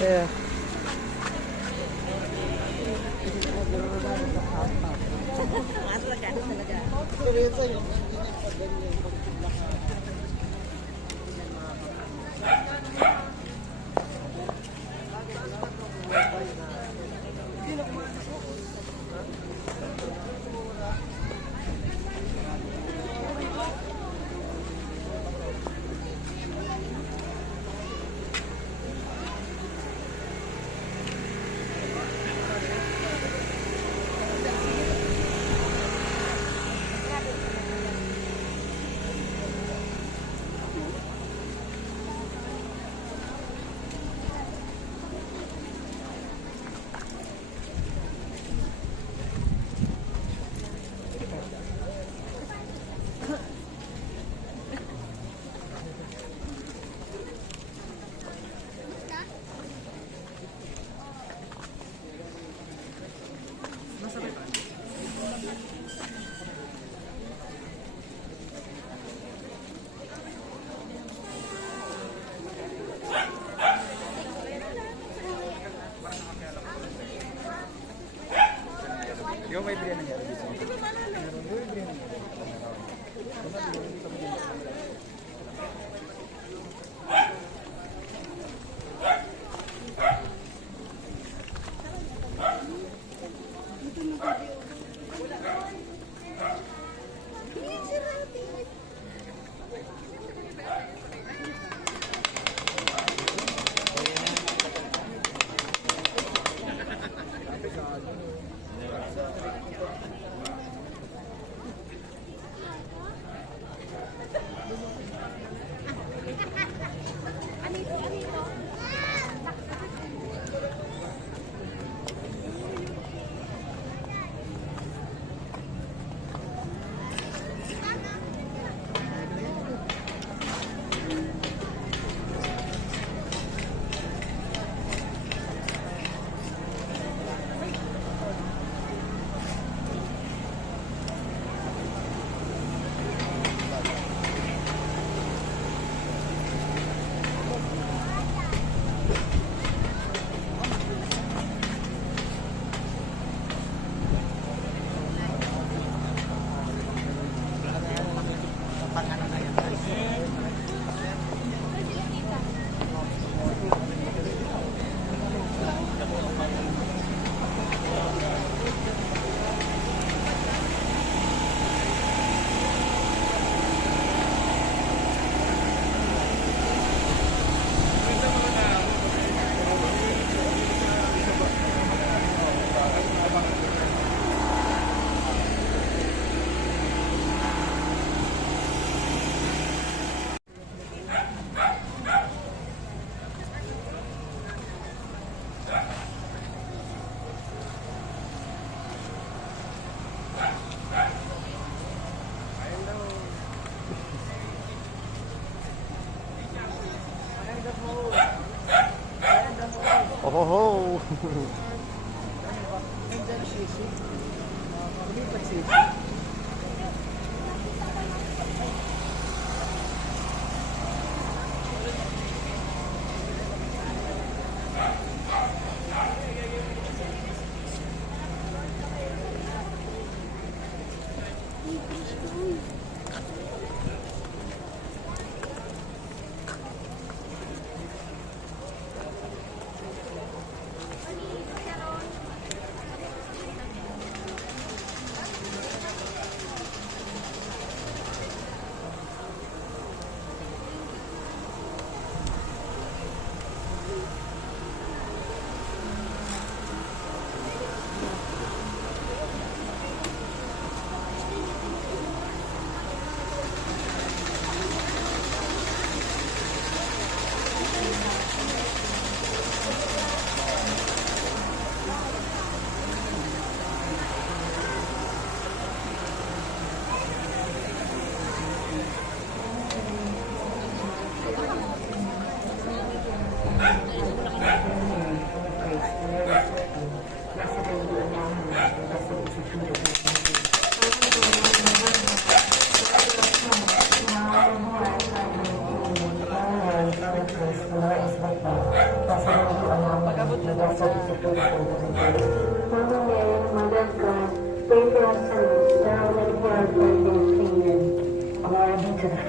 Yeah. Yung may bigyan nangyari dito. Meron doon bigyan nangyari. Oh ho.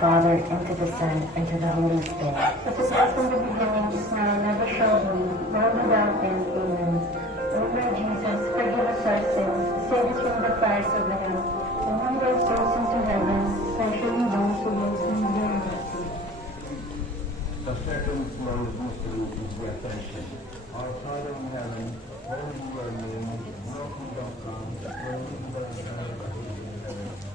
Father, and to the Son, and to the Holy Spirit. As it was in the beginning, is now, and ever shall be, world without end. Amen. O Lord Jesus, forgive us our sins, save us from the fires of the hell, and lead our souls into heaven, especially those who most need your mercy. The second glorious mystery is the Ascension. Our Father in heaven, hallowed be your name, your kingdom come, your will be done on earth as it is in heaven.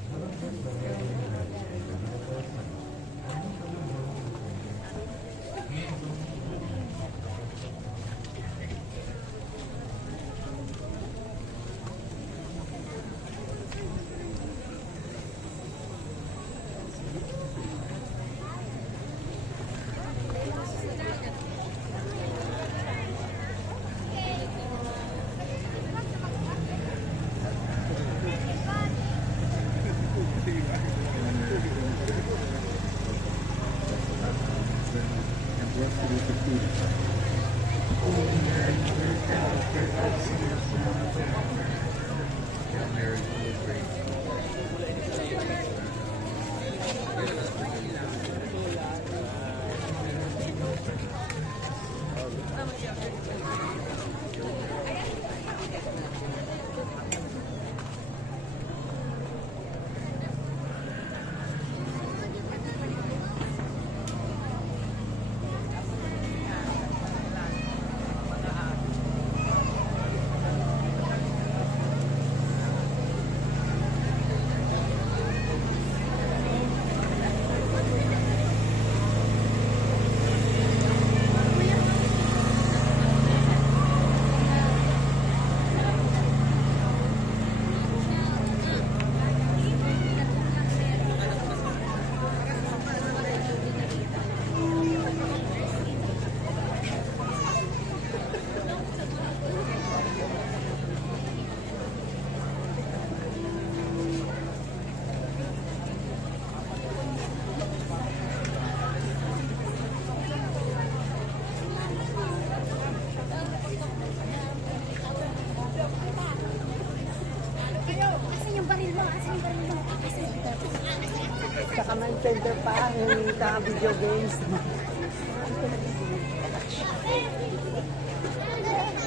Sa command center pa, yung video games.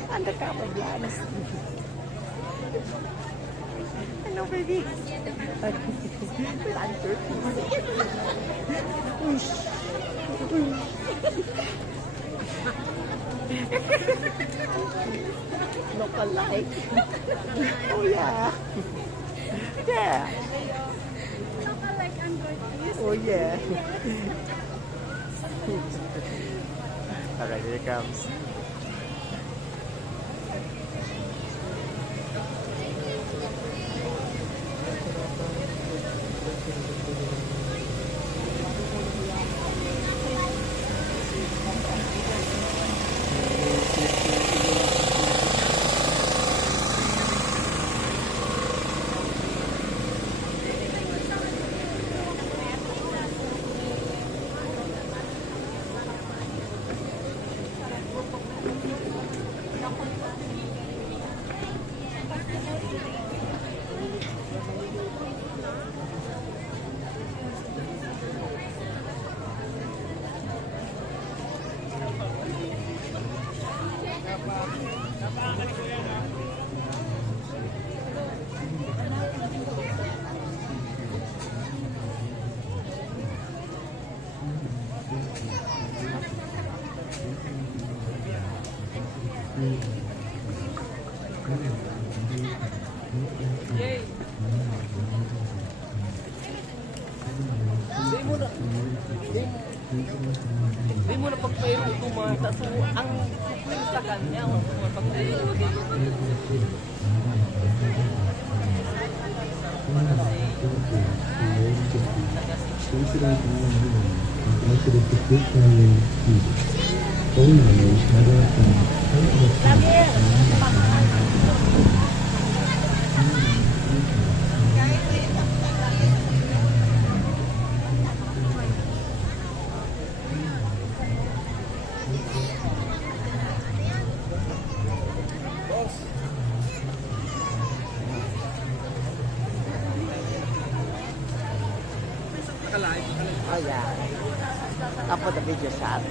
Undercover blondes. Hello, baby. Lantern. Ush. Look-alike. Oh, yeah. Yeah. Oh, yeah. Alright, here it comes. Hindi mo na pagpayro tumata. So, ang swing sa kanya, ang pagpayro. naka-live. Oh yeah. I'll put the video shot.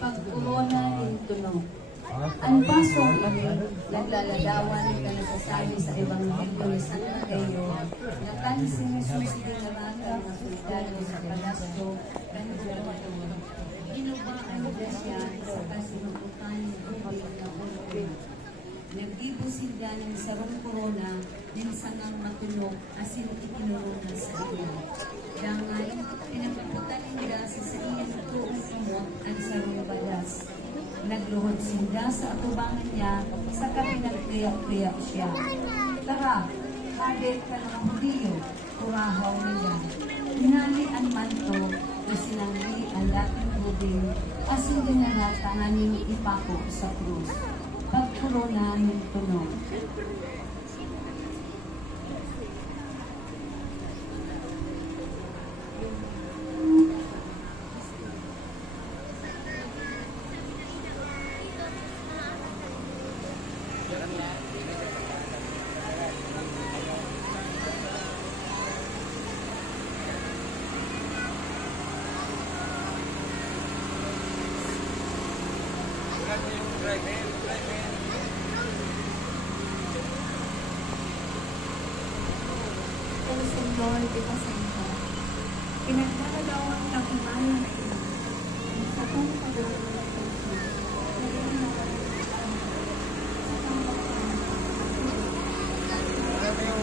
Pag-corona din tunog. Ang paso kami, naglaladawan ka nasasabi sa Ebanghelyo ni San Mateo, na tani si Jesus dinarata na sultano sa palasto, kanilawatuan. Inubaan niya siya sa kasinukutan ng tubig na ulupin. Nagdibo sila ng sarong korona, din sangang matunog, asin itinuruna sa iya. Dangay, pinapuputan nila sa iyan tuong kamot ang sarong balas. Nagluhod sila sa atubangan niya sa kapinagkayak-kayak siya. Tara, hadik ka ng Hudiyo, kurahaw nila. Hinali ang manto na sinangli ang dating rubin asin dinarata namin ipako sa krus. Pagkurona ng tunog. El Señor de Pasenta, pinagdadalawang ng imahe na ito, sa kong pagdawang ng puso, na rin nakalimutan sa kong Ano yung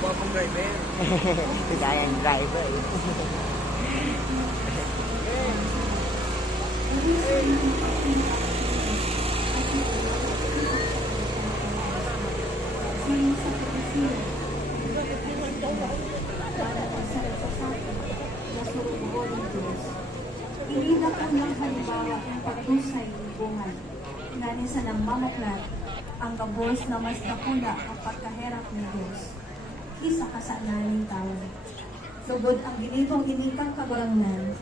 babong driver? Kaya yung driver. Hindi na po ng halimbawa ang pagdusay ng bungan. Nani sa namamaklat ang kabos na mas nakula ang pagkaherap ni Diyos. Isa ka sa naning tao. Lugod ang ginitong inikang kabarangnan,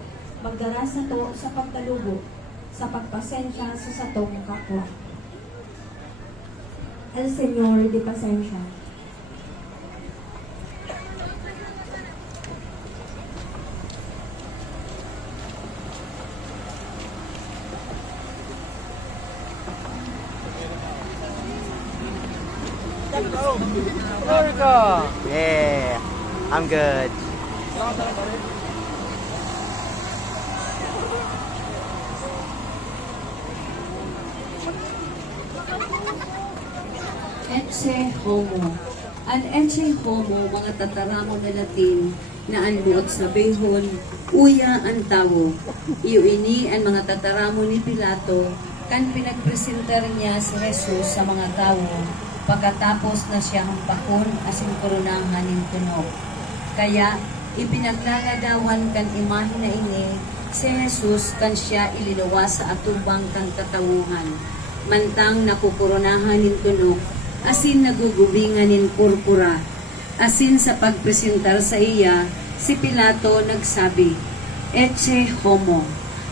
magdarasa to sa pagkalubo, sa pagpasensya sa satong kapwa. El Señor de Pasensya. Yeah, I'm good. Ecce homo. An ecce homo, mga tataramo na Latin, na ang buot sa behon, uya ang tawo. Iuini ang mga tataramo ni Pilato, kan pinagpresentar niya si Jesus sa mga tawo, pagkatapos na siya hampakon asin koronahan ng tunog. Kaya, ipinaglaladawan kan imahe na ini, si Jesus kan siya ililuwas sa atubang kang katawuhan. Mantang nakukoronahan ng tunog, asin nagugubingan ng purpura. Asin sa pagpresentar sa iya, si Pilato nagsabi, Ecce homo.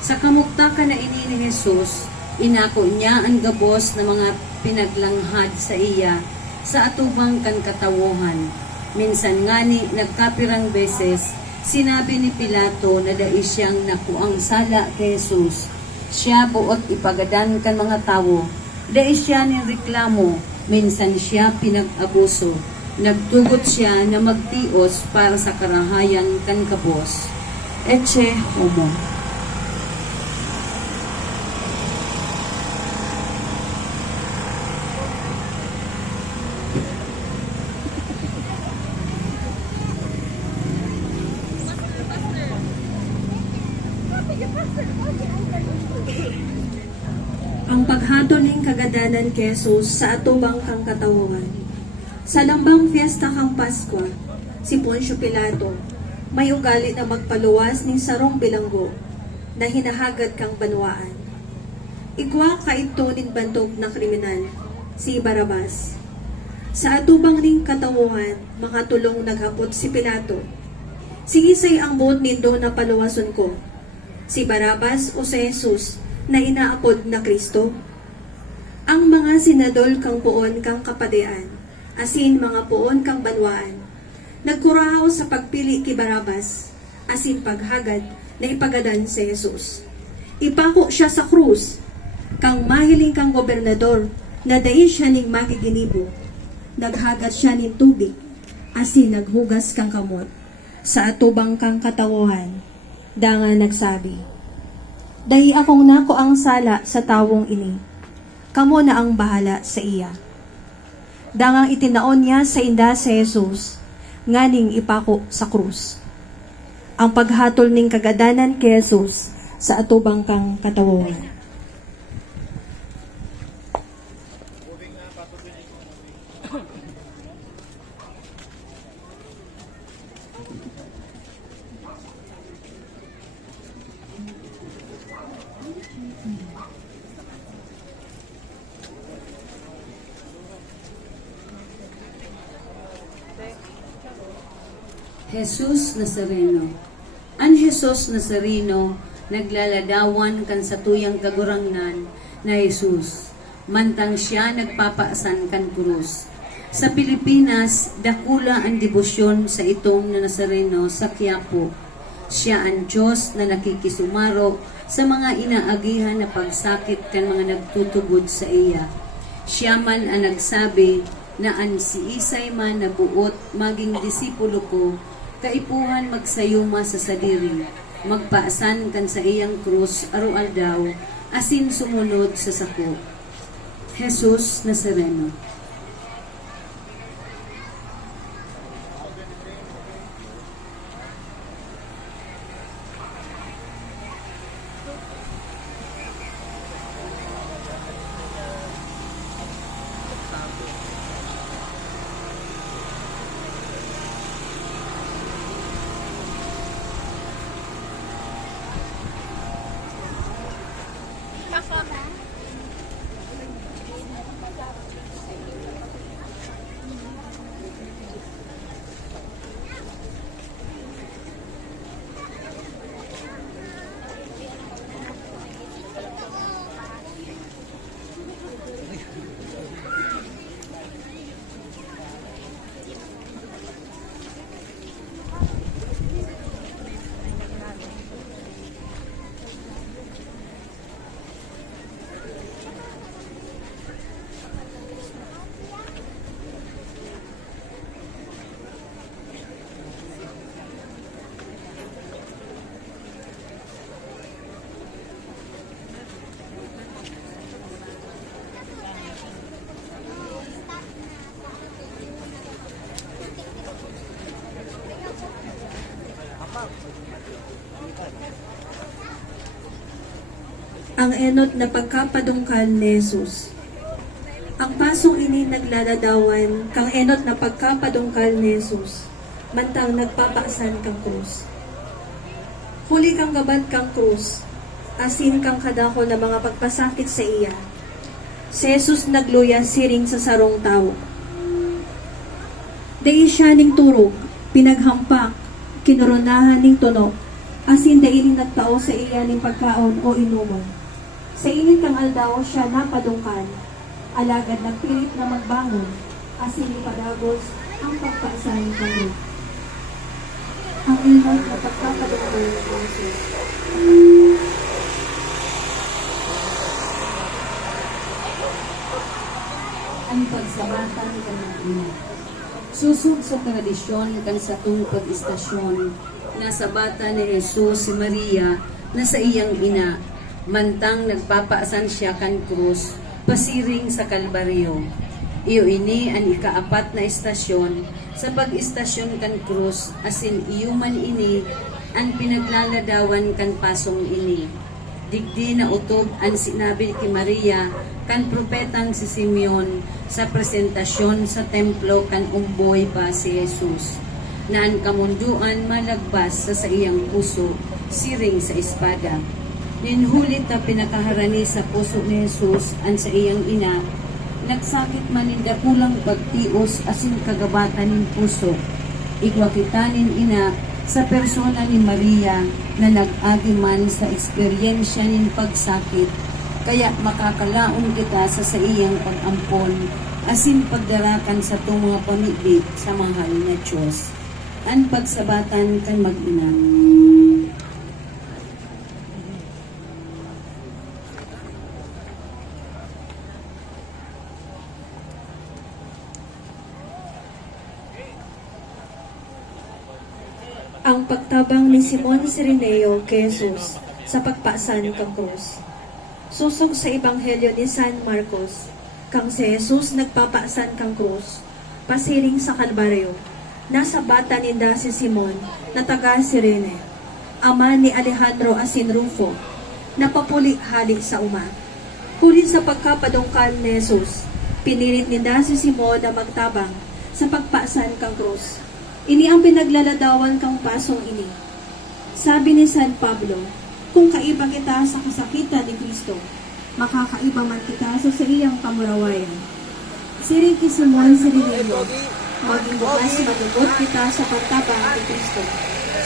Sa kamukta ka na ini ni Jesus, Inako niya ang gabos na mga pinaglanghad sa iya sa atubang kan katawuhan. Minsan ngani nagkapirang beses sinabi ni Pilato na dai siyang nakuang sala kay Jesus. Siya buot ipagadan kan mga tawo. Dai siya ni reklamo, minsan siya pinag-abuso. Nagtugot siya na magtios para sa karahayan kan kabos. Ecce homo. Ang paghatol ning kagadanan kay Jesus sa atubang kang katawuhan. Sa lambang fiesta kang Paskwa, si Poncio Pilato may ugali na magpaluwas ning sarong bilanggo na hinahagad kang banwaan. Igwa ka ito ning bantog na kriminal, si Barabas. Sa atubang ning katawuhan, makatulong naghapot si Pilato. Sigisay ang buot nindo na paluwason ko, si Barabas o si Jesus na inaapod na Kristo. Ang mga senador kang puon kang kapadian, asin mga puon kang banwaan, nagkurahaw sa pagpili ki Barabas, asin paghagad na ipagadan si Jesus. Ipako siya sa krus, kang mahiling kang gobernador, na dai siya ning magiginibo. Naghagat siya ning tubig, asin naghugas kang kamot. Sa atubang kang katawuhan, danga nagsabi, "Dahi akong nako ang sala sa tawong ini. Kamo na ang bahala sa iya." Dangang itinaon niya sa inda si Jesus, nganing ipako sa krus. Ang paghatol ning kagadanan kay Jesus sa atubang kang katawuhan. Jesus Nazareno. An Jesus Nazareno naglaladawan kan sa tuyang kagurangnan na Jesus. Mantang siya nagpapaasan kan krus. Sa Pilipinas, dakula ang debosyon sa itong na Nazareno sa Quiapo. Siya ang Diyos na nakikisumaro sa mga inaagihan na pagsakit kan mga nagtutugod sa iya. Siya man ang nagsabi na an si Isay man na buot maging disipulo ko, kaipuhan magsayuma sa sadiri, magpaasan kan sa iyang krus arual daw, asin sumunod sa sako. Jesus Nazareno. Ang enot na pagkapadungkal ni Jesus. Ang pasong ini nagladadawan kang enot na pagkapadungkal ni Jesus, mantang nagpapaasan kang krus. Huli kang gabad kang krus, asin kang kadako na mga pagpasakit sa iya. Si Jesus nagluya siring sa sarong tao. Dai siya ning turog, pinaghampak, kinurunahan ning tunog, asin dai ning nagtao sa iya ning pagkaon o inumon. Sa init kang aldaw siya napadungkan, alagad nagpilit na magbangon, asin ipadagos ang pagpasay kami. Ang ilmot na pagpapadungkan ng Jesus. Ang pagsabatan ka ng ina. Susog sa tradisyon kan sa tung pag-istasyon, nasa bata ni Jesus si Maria na sa iyang ina, mantang nagpapaasan siya kan krus, pasiring sa Kalbaryo. Iyo ini ang ikaapat na istasyon sa pag-istasyon kan krus, asin iyo man ini ang pinaglaladawan kan pasong ini. Digdi na utob ang sinabi ki Maria kan propetang si Simeon sa presentasyon sa templo kan umboy pa si Jesus, na ang kamunduan malagbas sa iyang puso, siring sa espada. Ninhulit na pinakaharani sa puso ni Jesus ang sa iyang ina, nagsakit maninda kulang pagtios asin kagabatan nin puso. Igwakitanin ina sa persona ni Maria na nag-agi man sa eksperyensya nin pagsakit, kaya makakalaon kita sa iyang pag-ampon asin pagdarakan sa itong mga pamigit sa mahal na Diyos. Ang pagsabatan kan mag-ina. Ang pagtabang ni Simon Cireneo kay Jesus sa pagpaasan kang krus. Susog sa Ebanghelyo ni San Marcos, kang si Jesus nagpapaasan kang krus, pasiring sa Kalbaryo, nasa bata ninda si Simon na taga Cirene, ama ni Alejandro asin Rufo, napapuli-hali sa uma. Huli sa pagkapadungkan ni Jesus, pinilit ninda si Simon na magtabang sa pagpaasan kang krus. Ini ang pinaglaladawan kang pasong ini. Sabi ni San Pablo, kung kaiba kita sa kasakitan ni Kristo, makakaiba man kita sa iyang kamurawayan. Siring ki Simon Cireneo, maging bukas magugot kita sa pagtabang ni Kristo,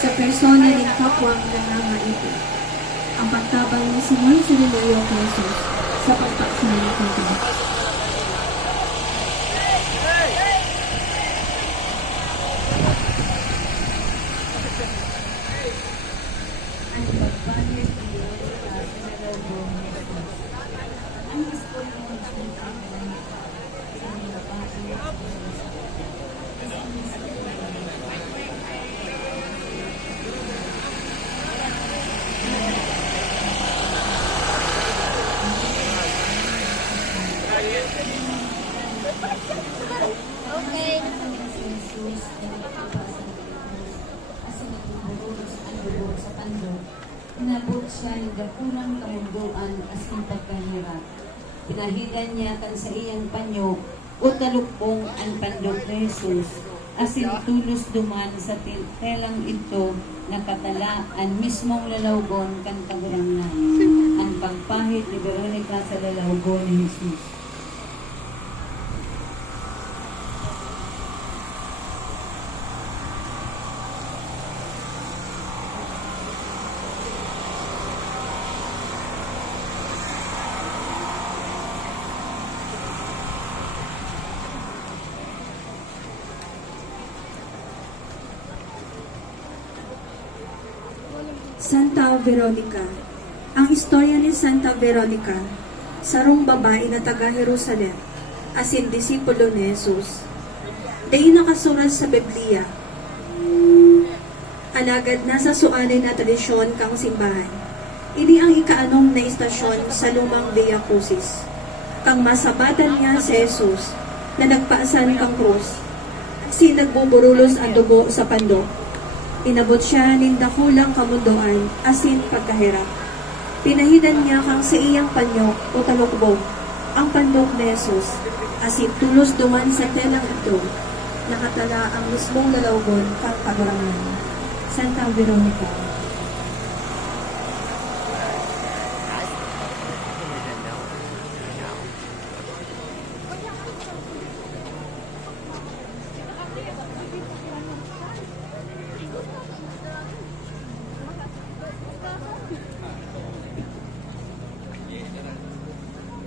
sa persona ng kapwang nangangaiti. Ang pagtabang ni Simon Cireneo kay Jesus sa pagpaksan ng kapwang. Inabot siya ng dakulang kamunduan asin pagkahirap. Pinahidan niya kan sa iyang panyo o talukpong ang pandok ni Jesus, asin tulos duman sa telang ito nakatala ang mismong lalawgon kan kagurangnan. Ang pagpahid ni Veronica sa lalawgon ni Jesus. Santa Veronica. Ang istorya ni Santa Veronica, sarong babae na taga Jerusalem, asin disipulo ni Jesus. Dahil nakasurat sa Biblia, alagad nasa suanay na tradisyon kang simbahan. Ini ang ikaanong na istasyon sa lumang Via Crucis. Kang masabatan niya si Jesus na nagpaasan kang krus, si nagbuburulos ang dugo sa pandok. Inabot siya nindakulang kamundoan, asin pagkahirap. Pinahidan niya kang sa iyang panyo o talukbog, ang pandok ni Jesus, asin tulos duman sa telang ito, nakatala ang mismong lalawgon kang kagarangan. Santa Veronica.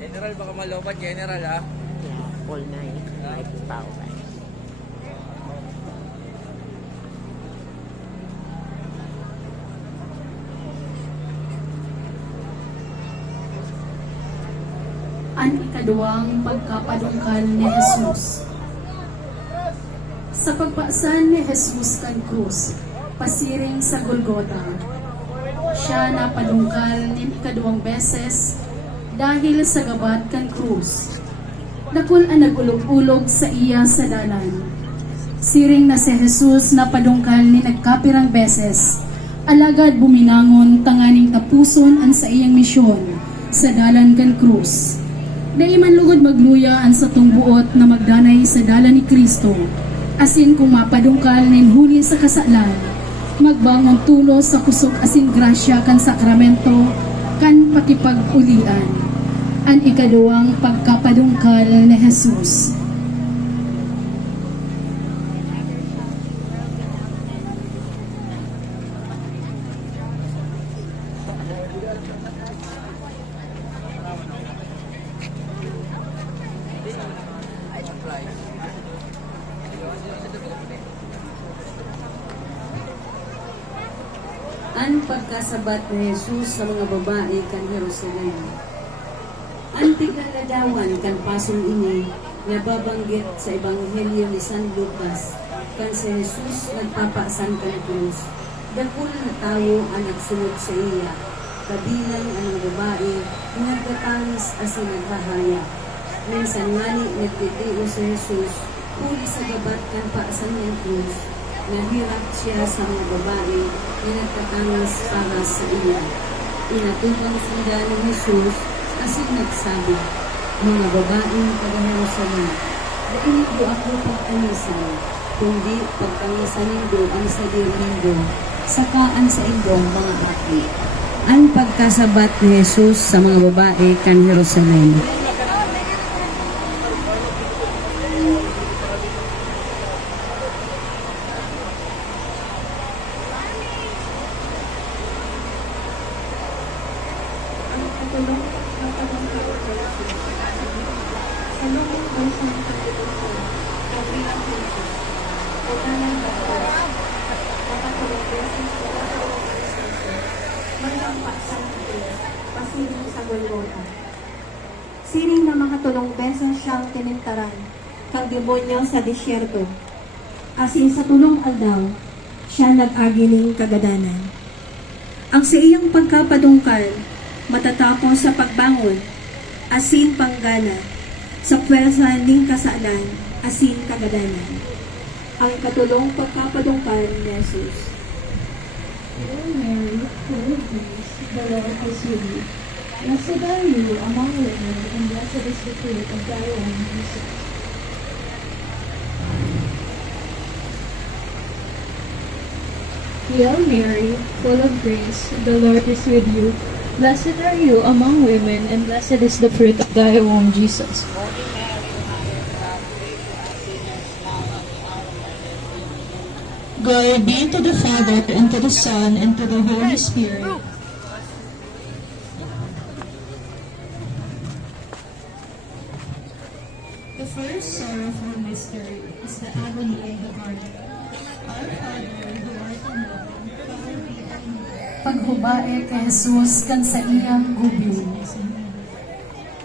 General, baka malobat, General, ha? Yeah, all night. Night tao guys. Ang ikaduwang pagkapadungkal ni Jesus. Sa pagpaasan ni Jesus kan krus, pasiring sa Golgota, siya napadungkal ni ikaduwang beses dahil sa gabat kan krus. Dakon ang nagulog-ulog sa iya sa dalan. Siring na si Jesus napadungkal ni nagkapirang beses, alagad buminangon tanganing tapuson ang sa iyang misyon sa dalan kan krus. Dai man lugod magluya ang sa tungbuot na magdanay sa dalan ni Kristo, asin kung mapadungkal nin huli sa kasalan, magbangon tulo sa kusog asin grasya kan sakramento kan pakipag-ulian. Ang ikaduwang pagkapadungkal ni Jesus. Ang pagkasabat ni Jesus sa mga babae kan Jerusalem. Ang tiglaladawan kan pasong ini nga babanggit sa Ebanghelyo ni San Lucas kan si Jesus nagpapaasan kan krus. Dakul na tawo ang nagsunod sa iya, kabilang ang mga babae nga nagkatangis asin naghahaya. Minsan ngani nagtitiyo si Jesus huli sa gabat kan paasan ng krus. Nahirap siya sa mga babae na nagtatangis para sa iya. Inatupang sila ni Jesus kasi nagsabi, mga babaeng taga-Jerusalem, dahil do ako pagtangisan, kundi pagtangisan nindo ang sa dirindo, sakaan sa indong mga aki. Ang pagkasabat ni Jesus sa mga babae kan Jerusalem. Siring na makatulong beses siyang tinintaran kang demonyo sa disyerto. Asin sa tulong aldaw, siya nag-agi ning kagadanan. Ang sa iyang pagkapadungkal, matatapos sa pagbangon, asin panggana, sa pwersa ning kasalan, asin kagadanan. Ang katulong pagkapadungkal ni Jesus. Hail Mary, full of grace, the Lord is with you. Blessed are you among women, and blessed is the fruit of thy womb, Jesus. Hail Mary, full of grace, the Lord is with you. Blessed are you among women, and blessed is the fruit of thy womb, Jesus. Glory be to the Father, and to the Son, and to the Holy Spirit. The first sorrowful mystery is the agony in the garden. Our Father, who art in heaven, hallowed be thy name. Paghubae kay Jesus kan sa iyang gubil.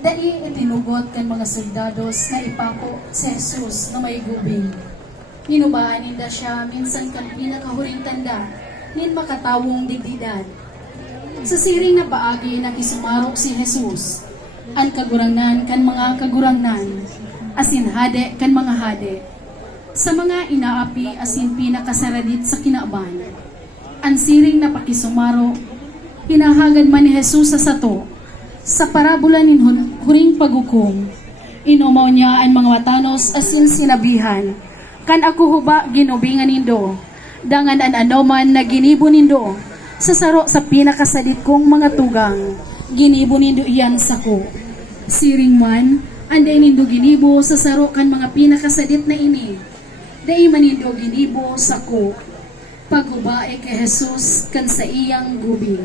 Dai itinugot kan mga soldados na ipako si Jesus na may gubil. Hinubaan ninda siya minsan kan pinakahuring tanda nin makatawong digdidan. Sa siring na paagi nakisumarok si Jesus, ang kagurangnan kan mga kagurangnan, asin hade kan mga hade. Sa mga inaapi asin pinakasaradit sa kinaaban, ang siring na pakisumarok, hinahagad man ni Jesus sa sato, sa parabola nin huring pagukom, inumaw niya ang mga matanos asin sinabihan, kan ako huba ginubingan nindo, dangan an anoman na ginibo nindo, sa saro sa pinakasadit kong mga tugang, ginibo nindo iyan sa ko. Siring man, anday nindo ginibo sa saro kan mga pinakasadit na ini, day manindo ginibo sa ko. Paghubae kay Jesus kan sa iyang gubil.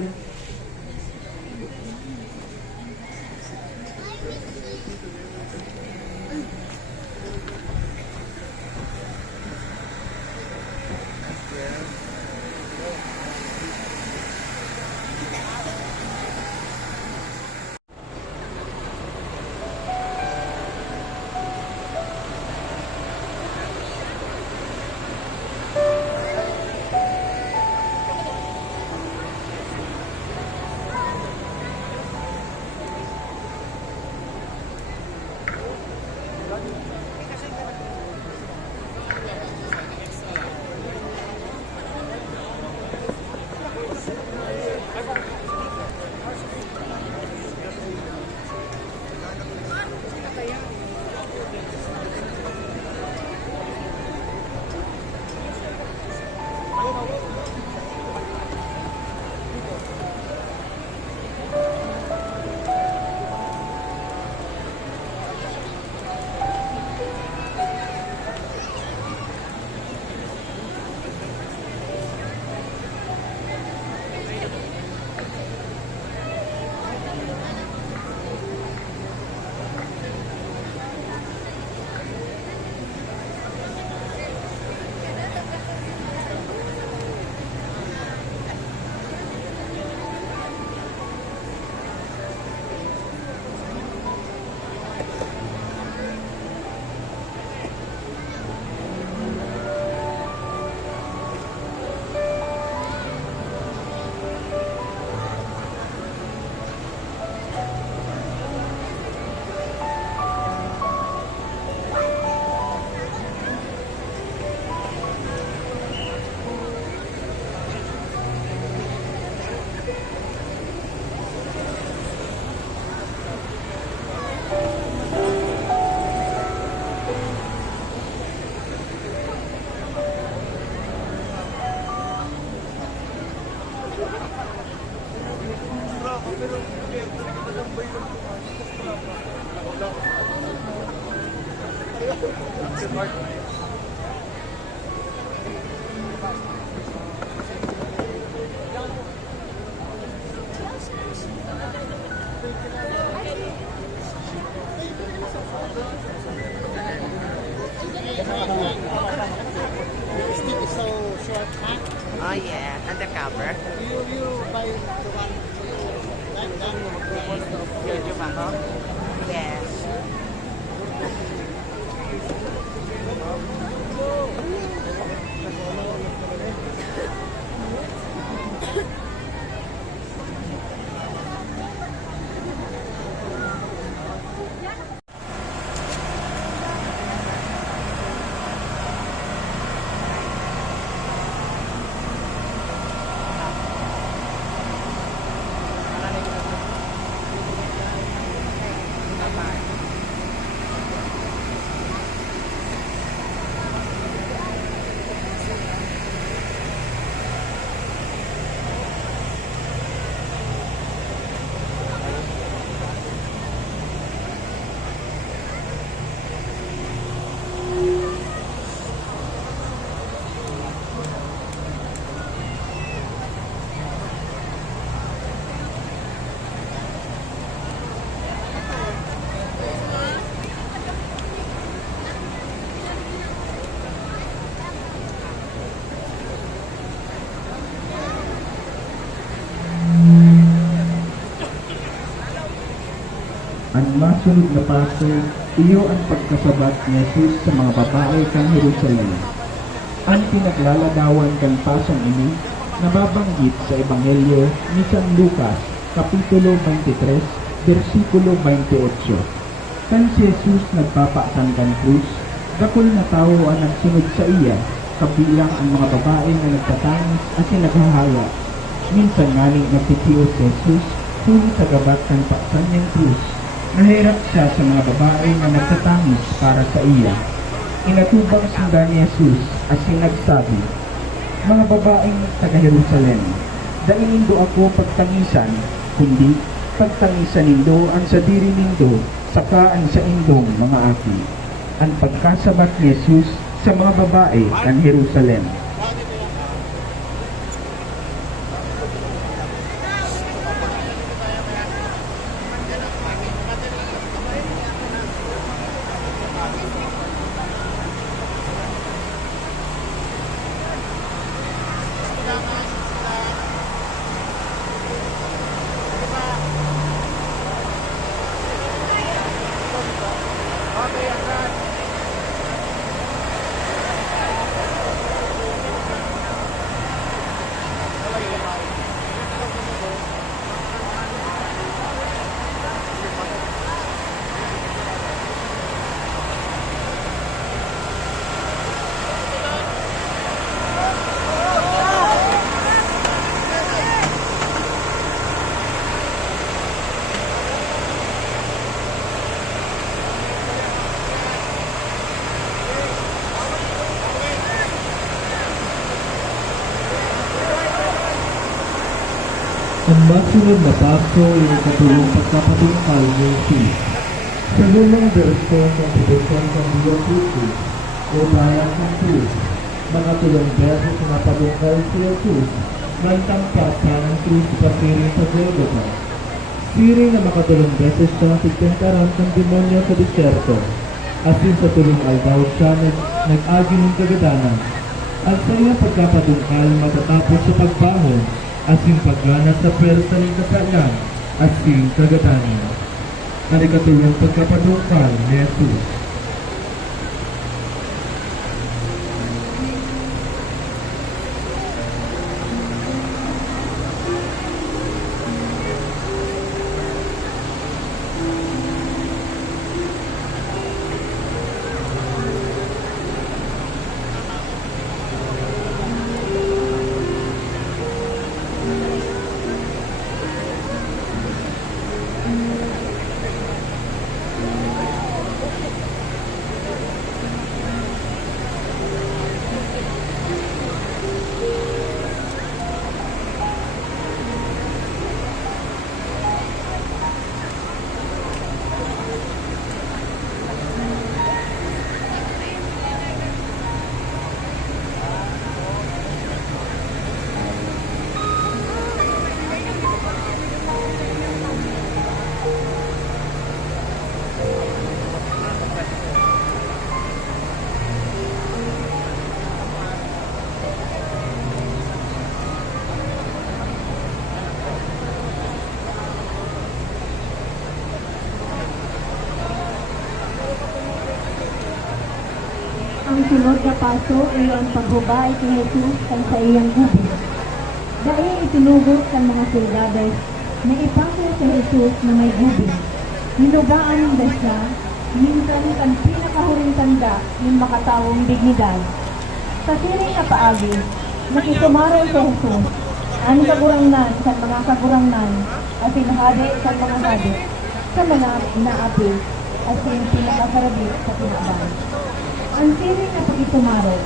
Oh yeah, undercover. YouTube ako? Yes. Ang masunod na paso, iyo ang pagkasabat ni Jesus sa mga babae kang Jerusalem. Ang pinaglaladawan kang pasong ini, nababanggit sa Ebanghelyo ni San Lucas, Kapitulo 23, versikulo 28. Kan si Jesus nagpapaasan kan krus, dakol na tao ang nagsunod sa iya, kabilang ang mga babae na nagtatangis at naghahala. Minsan nga ning nagtitiyo si Jesus, huli sa gabat ng paasan niyang krus. Nahirap siya sa mga babae na nagtatangis para sa iya. Inatubang sundan ni Jesus at sinagsabi, mga babaeng taga-Jerusalem, dahil nindo ako pagtangisan, kundi pagtangisan nindo ang sa diri nindo, saka ang sa indong mga aki. Ang pagkasabat ni Jesus sa mga babae ng Jerusalem. Ang masunod na paso ay katulong pagkapatungkal ni Jesus. Sa lumang verso ng Pidesyon ng Diyos Jesus, o bayan ng Cruz, makatulong beses na patungkal si Jesus, nagtangkat siya ng Cruz sa piring sa Golgotha. Piring na makatulong beses siya sigtentaran ng demonyo sa disyerto, asin sa tulong aldaw siya nag-agi ng kagadanan. At sa iyang pagkapatungkal matatapos sa pagbahon, asin pagganat sa pwersa ng kasalan, asin kagadanan. Ang ikatulong pagkapatungkal ni Jesus. Ang sunod na paso ay ang paghubay kay Jesus kan sa iyang gubi. Dahil itinugot ng mga soldados na ipako sa Jesus na may gubi. Nilugaan ng siya, minsan kan pinakahuling tanda ng makatawong dignidad. Sa siring na paagi, nakisumaray sa Jesus, ang kagurangnan sa mga kagurangnan, at pinahadi sa mga hadi, sa mga naapi, at pinakakarabit sa pinabang. Ang siring na pagisumaray,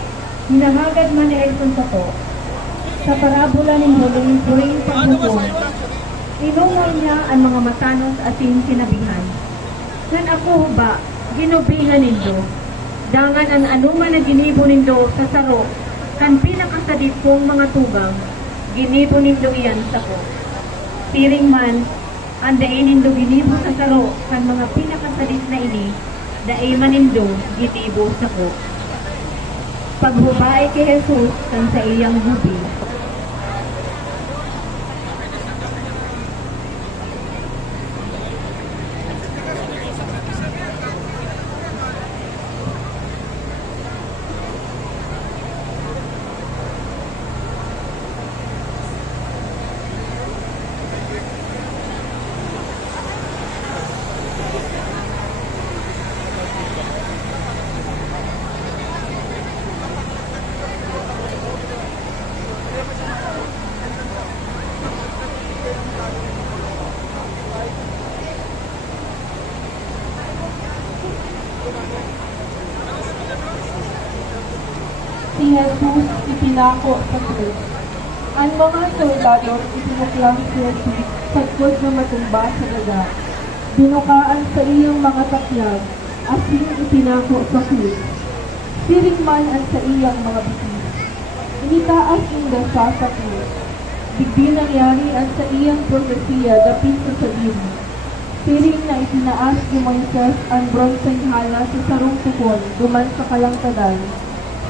hinahagad man ni Elson sa to, sa parabola ng huling paghukom, inungol niya ang mga matanos at sinabihan. Nan ako ba, ginubingan nindo, dangan ang anuman na ginibo nindo sa saro, kan pinakasadit kong mga tugang, ginibo nindo iyan sa ko. Piring man, ang dain nindo ginibo sa saro, kan mga pinakasadit na ini, daay man nindo ginibo sa ko. Paghubay kay Jesus kan sa iyang gubi. Si Jesus ipinako sa krus. Ang mga soldado itinuklang si Jesus sa krus na matumba sa daga. Binukaan sa iyong mga takyag, asin ipinako sa krus. Siring man ang sa iyang mga bitis. Initaas ng dasa sa krus. Bigdi nangyari ang sa iyang propesiya dapit sa sabihin. Siring na itinaas ni Moises ang bronseng hala sa sarong tukon duman sa kalangtadan.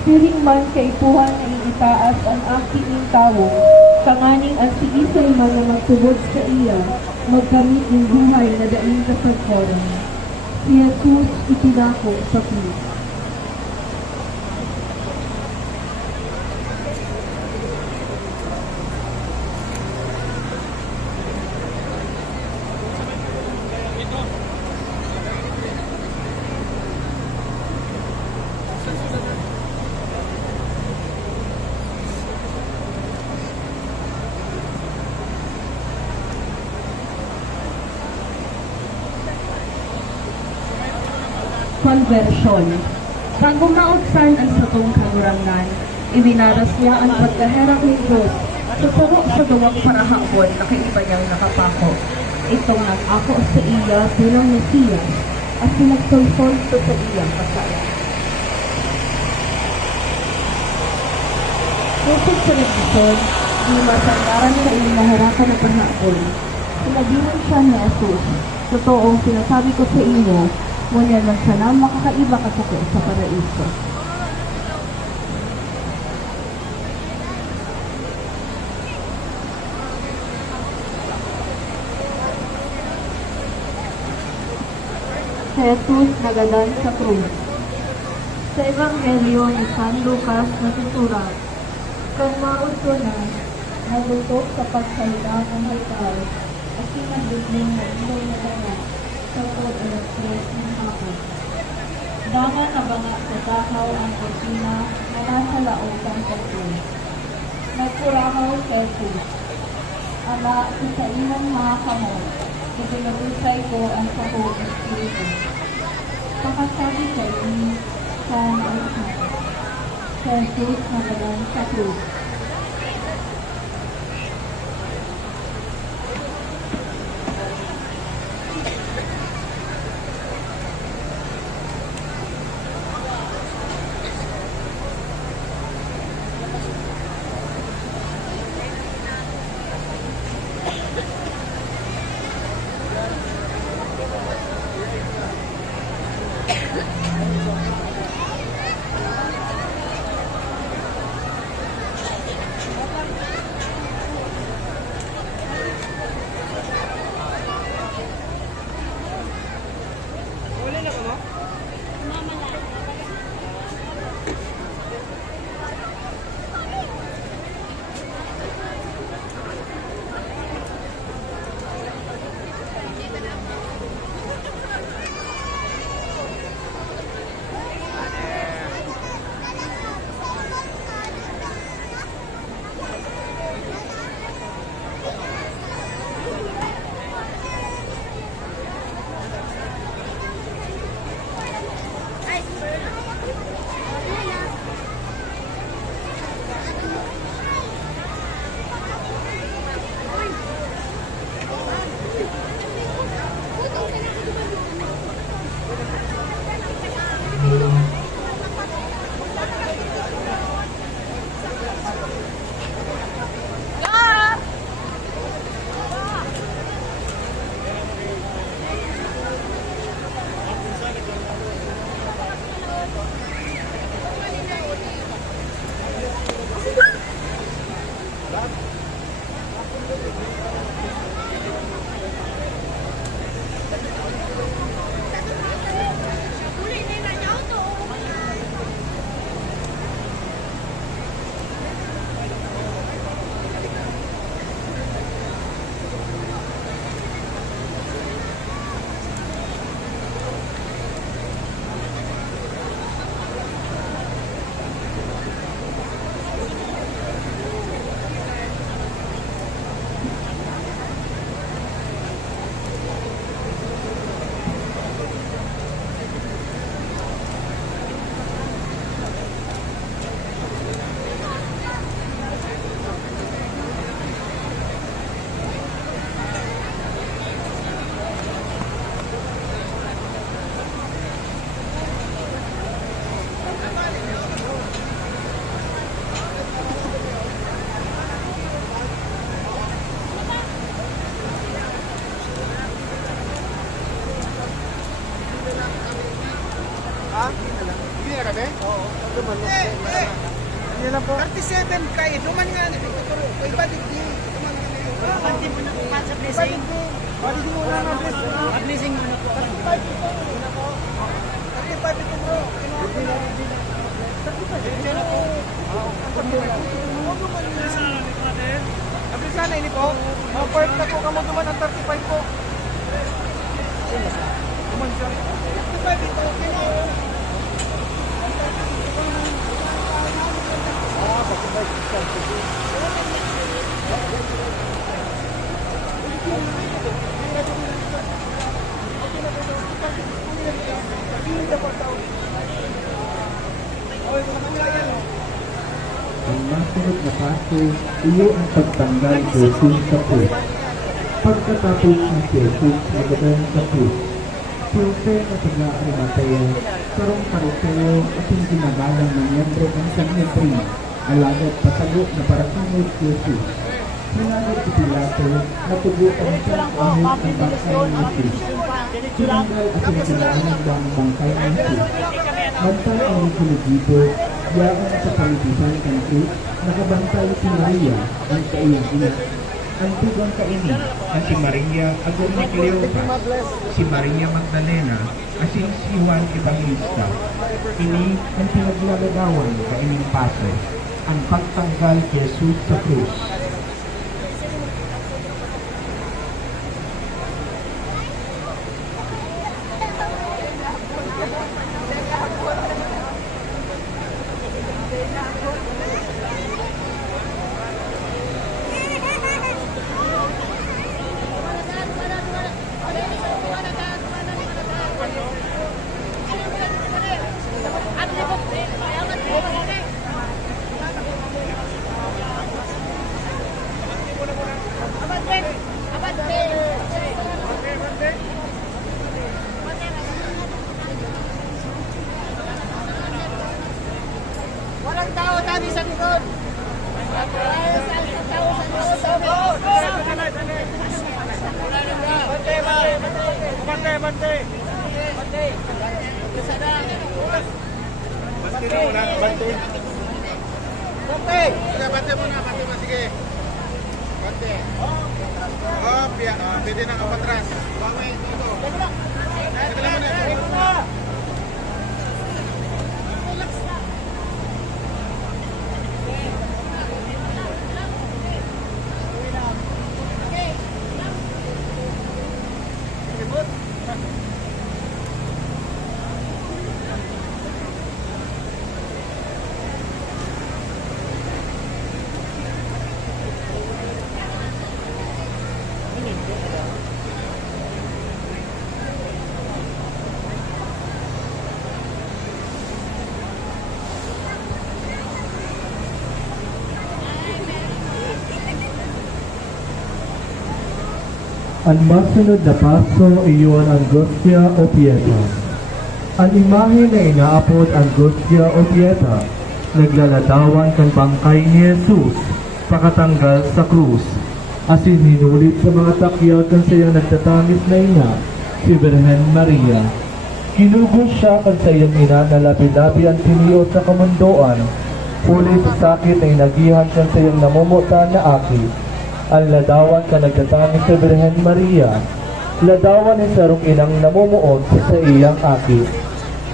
Siring man kaipuhan na itaas ang aking tawo, kanganing ang sigisay man na magtubod sa iya, magkamit ng buhay na daing kasagkoran. Si Jesus ipinako sa krus. Conversion. Bago mautsan ang satong kagurangnan, ibinaras niya ang pagkaherang ni Diyos sa saro sa duwang parahapon na kaiba niyang nakapako. Ito nga ako sa iya bilang Mesiyas at sinagsulsol sa iyang kasalanan. Pusod sa nagdison, di masanggaran sa iyong naharapan na panahapon. Sinabihan siya ni Jesus, totoong sinasabi ko sa inyo, ngunit lang sana makakaiba ka sa paraiso. Jesus nagadan sa krus. Sa Ebanghelyo ni San Lucas natuturat, kung mauso na, nalutok sa pagsalita ng halkal, at sinagdugling na ilong na dana, sa pod alas 3 ng hapon. Dangan na banga sa dahaw ang kusina na nasa laotan sa krus. Nagkurahaw sa Jesus. Ama, sa ilang mga kamot, ipinagusay ko ang sahog ng Espiritu. Pakasabi sa inyo, saan ang sahog? Sa Jesus na bagan sa krus. niya ka, be? Oo. Ano lang po? 37 kay, duman nga ni Pinturo. Kay Badik di. Pati mo na po sa blessing. Pati mo na na blessing. Blessing mo na po. 35 ito. 35 ito bro. 35 ito po. Abis sana ini po. Part na po kamo duman ang 35 po. Duman siya. 35 ito. Ang masunod na paso, iyo ang pagtanggal sa Jesus sa krus. Pagkatapos ni Jesus nagadayon sa krus, Jose na taga-Arimatea, karong pariseo at yung ginagalang ng miyembro ng Sanhedrin, alagad pasalo na para sunod si Jesus. Hinanap si Pilato na tubuan siya ang ahit ng bangkay ni Jesus. Tinanggal at sinasalaanag ang bangkay ni Jesus. Bantay ang Filipito, yaan sa palitisan ng Jesus, nakabantay si Maria, ang kaiyang ina. Ang tugang kaini, ang si Maria agad ni Cleopas, si Maria Magdalena, asin si Juan Evangelista. Ini ang pinaglalagawan kaining paso, ang pagtanggal kay Jesus sa krus. Walang tao tabi sa likod. Bante. Bante muna, sige. Bante. Oh, pwede na kapatras. Bawi, dito. Ang masunod na paso iyon ang Angustia o Pieta. Ang imahe na inaapod Angustia o Pieta, naglaladawan kang bangkay ni Jesus, pakatanggal sa krus. Asin hinulit sa mga takyag kang sayang nagtatangis na ina, si Birhen Maria. Kinugos siya kang sayang ina na labi-labi ang tiniot sa kamundoan, ulit sa sakit ay nagihan kang sayang namumuta na aki. Ang ladawan ka nagtatangis sa Birhen Maria, ladawan ni sarong inang namumuot sa iyang aki.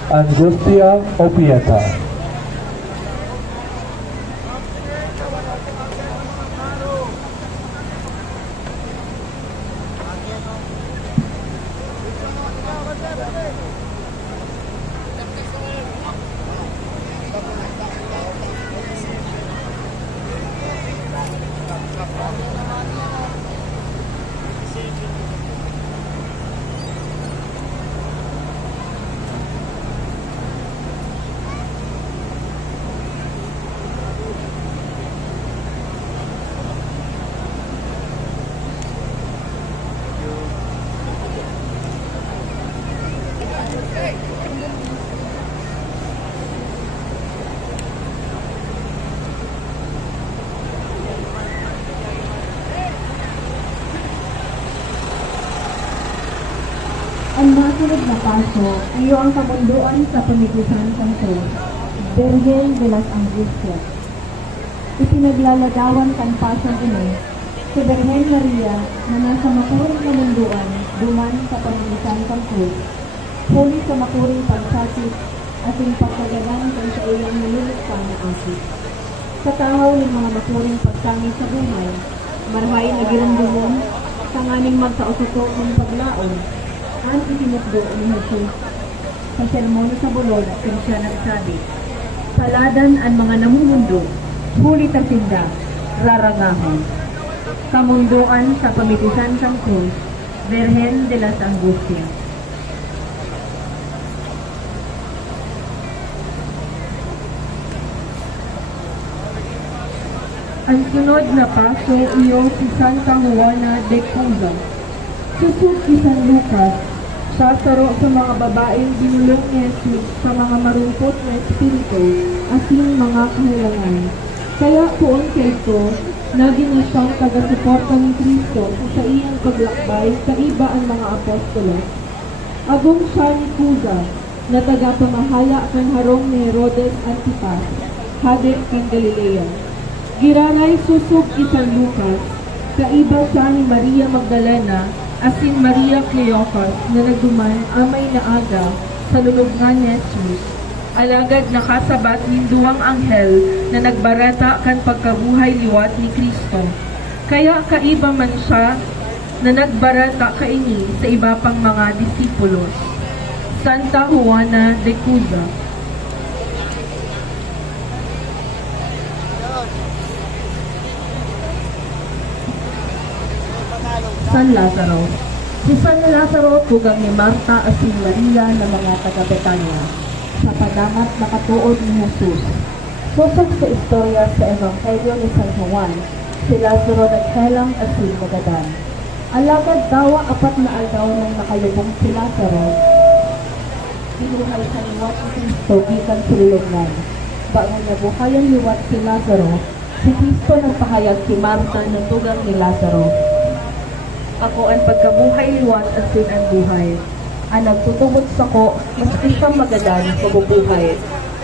Angustia o Pieta. Ang masunod na paso, iyo ang kamunduan sa pamigusan ng Cruz, Virgen de las Angustias. Ipinaglaladawan kan pasong ini, si Virgen Maria na nasa makuring kamunduan, duman sa pamigusan ng Cruz, huli sa makuring pagsakit, ating pagkagalan kung sa iyang nilulukpan na akit. Sa tao ng mga makuring pagtangis sa buhay, marhay na girandumon, tanganing magkausuto ng paglaon, ang itinutdo ni Jesus. Sa sermon sa bulod, kung siya nagsabi, "Saladan ang mga namumundo, huli tasinda, rarangahon. Kamunduan sa pamitisan ng Cruz, Virgen de las Angustias." Ang sunod na paso iyo si Santa Juana de Cuza. Susod si San Lucas, sasaro sa mga babaeng binulong ni Jesus sa mga marungkot na espiritu asin mga kahilangan. Kaya poon Kristo, naging na siyang taga-suporta ni Kristo sa iyang paglakbay sa iba ang mga apostolos. Agong siya ni Cuza, na taga-pamahala kan harong ni Herodes Antipas, hadit kan Galilea. Giranay susog si San Lucas, kaiba siya ni Maria Magdalena, asin Maria Cleophas na nagduman amay na aga sa lulubngan ni Jesus. Alagad nakasabat ni duwang anghel na nagbarata kan pagkabuhay liwat ni Kristo. Kaya kaiba man siya na nagbarata kaini sa iba pang mga disipulos. Santa Juana de Cuza. San Lazaro. Si San Lazaro tugang ni Marta at si Maria na mga taga-Betania sa padamat nakatuod ni Jesus. Susok sa istorya sa Ebanghelyo ni San Juan, si Lazaro naghelang at si Magadan. Alagad dawa 4 na aldaw nang nakayubong si Lazaro, binuhay sa liwat ni Kristo gikan sa lulubngan. Bago niya buhayan liwat si Lazaro, si Kristo nagpahayag si Marta na tugang ni Lazaro. Ako ang pagkabuhay liwat at sin ang buhay. Ang nagtutubot sa ko, maski siyang magadan, mabubuhay.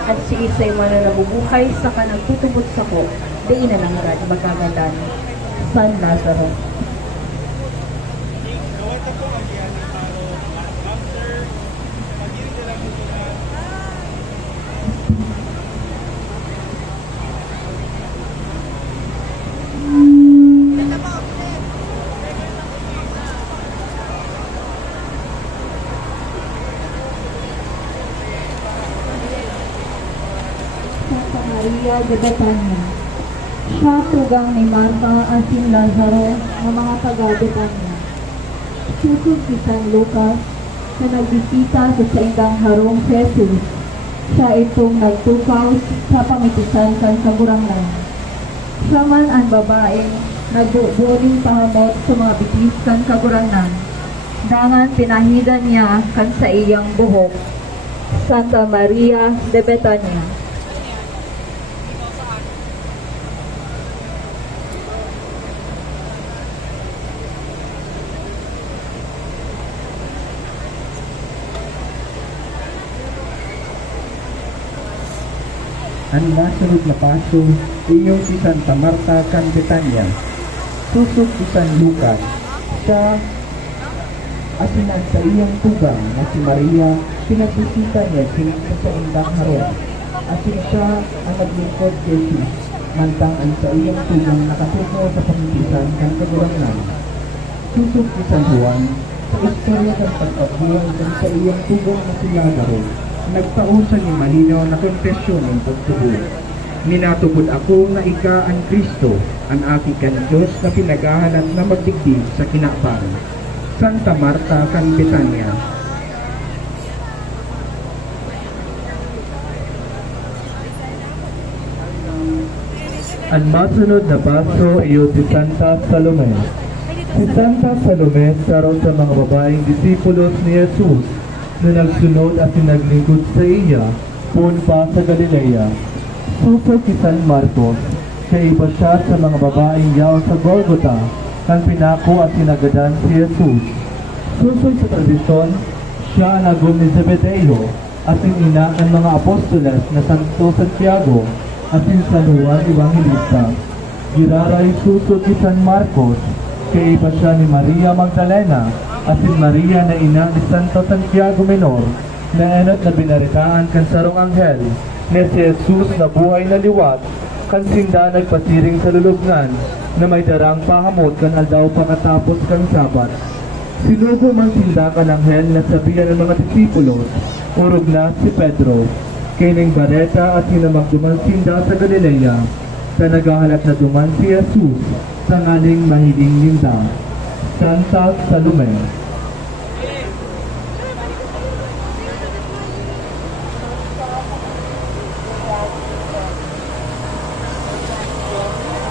At si Isay man na nabubuhay sa ka nagtutubot sa ko, di na nangarad magagadan. San Lazaro. Santa Maria de Betania. Siya tugang ni Marta at si Lazaro ng mga taga-Betania. Susod si San Lucas na nagbisita sa saindang harong Jesus. Siya itong nagtukaw sa pamitisan kan sa Gurangnan. Siya man ang babaeng nagbubuling pahamot sa mga bitis kan sa Gurangnan. Dangan pinahidan niya kan sa iyang buhok. Santa Maria de Betania. Ang nasunod na paso, inyong si Santa Marta kan Betania. Susod si San Lucas, siya asinan sa iyang tugang na si Maria, pinagbisita niya sa indang harong. Asin siya ang naglingkod kay Jesus, mantang ang sa iyang tugang nakatuko sa pamitisan kan Kagurangnan. Susod si San Juan, sa istorya ng pagkabuhay ng sa iyang tugang na si Lazaro, nagpausan ni malinaw na konfesyon ng pagtubod. Minatubod ako na ika ang Kristo, ang aking kan Diyos na pinagahanap na magdigdig sa kinapang. Santa Marta kan Betania. Ang masunod na paso iyo si Santa Salome. Si Santa Salome saro sa mga babaeng disipulos ni Jesus na nagsunod at sinaglingkod sa iya poon pa sa Galilea. Susod si San Marcos, kaya iba siya sa mga babaeng yaw sa Golgota, kan pinako at sinagadan si Jesus. Susod sa tradisyon, Siya ang agom ni Zebedeo, asin ina ng mga apostoles na Santo Santiago, asin San Juan Evangelista. Giraray susod ni San Marcos, kay iba siya ni Maria Magdalena, asin Maria na ina ni Santo Santiago Menor, na enot na binaritaan kan sarong anghel, na si Jesus na buhay na liwat, kan sinda nagpasiring sa lulubngan, na may darang pahamot kan aldaw pagkatapos kan sabat. Sinugo man sinda kan anghel na sabihan ng mga disipulos, urog na si Pedro, kay ning bareta at sinamagduman sinda sa Galilea, sa nagahalat na duman si Jesus, sa ngaling mahiling ninda. Santa Salome.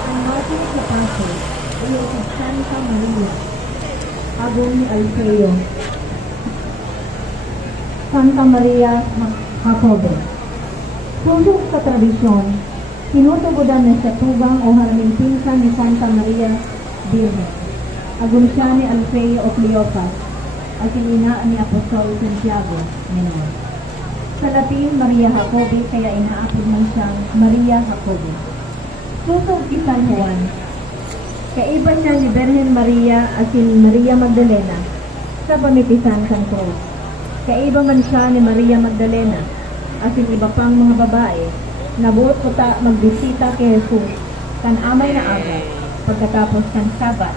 Ang ating kapatid ay si Santa Maria, agong ni Alfeo. Santa Maria Jacobe. Sundok sa tradisyon, tinutugodan na sa tugang o haraming pinsan ni Santa Maria Virgen. Agong siya ni Alfeo o Cleopas, at ininaan ni Apostol Santiago Menor. Sa Latin, Maria Jacobi, kaya inaapod man siyang Maria Jacobi. Susog San Juan, kaiba siya ni Virgen Maria at si Maria Magdalena sa pamitisan kan Cruz. Kaiba man siya ni Maria Magdalena at si iba pang mga babae na buot ko ta magbisita kay Jesus kan amay na aga pagkatapos kan Sabat.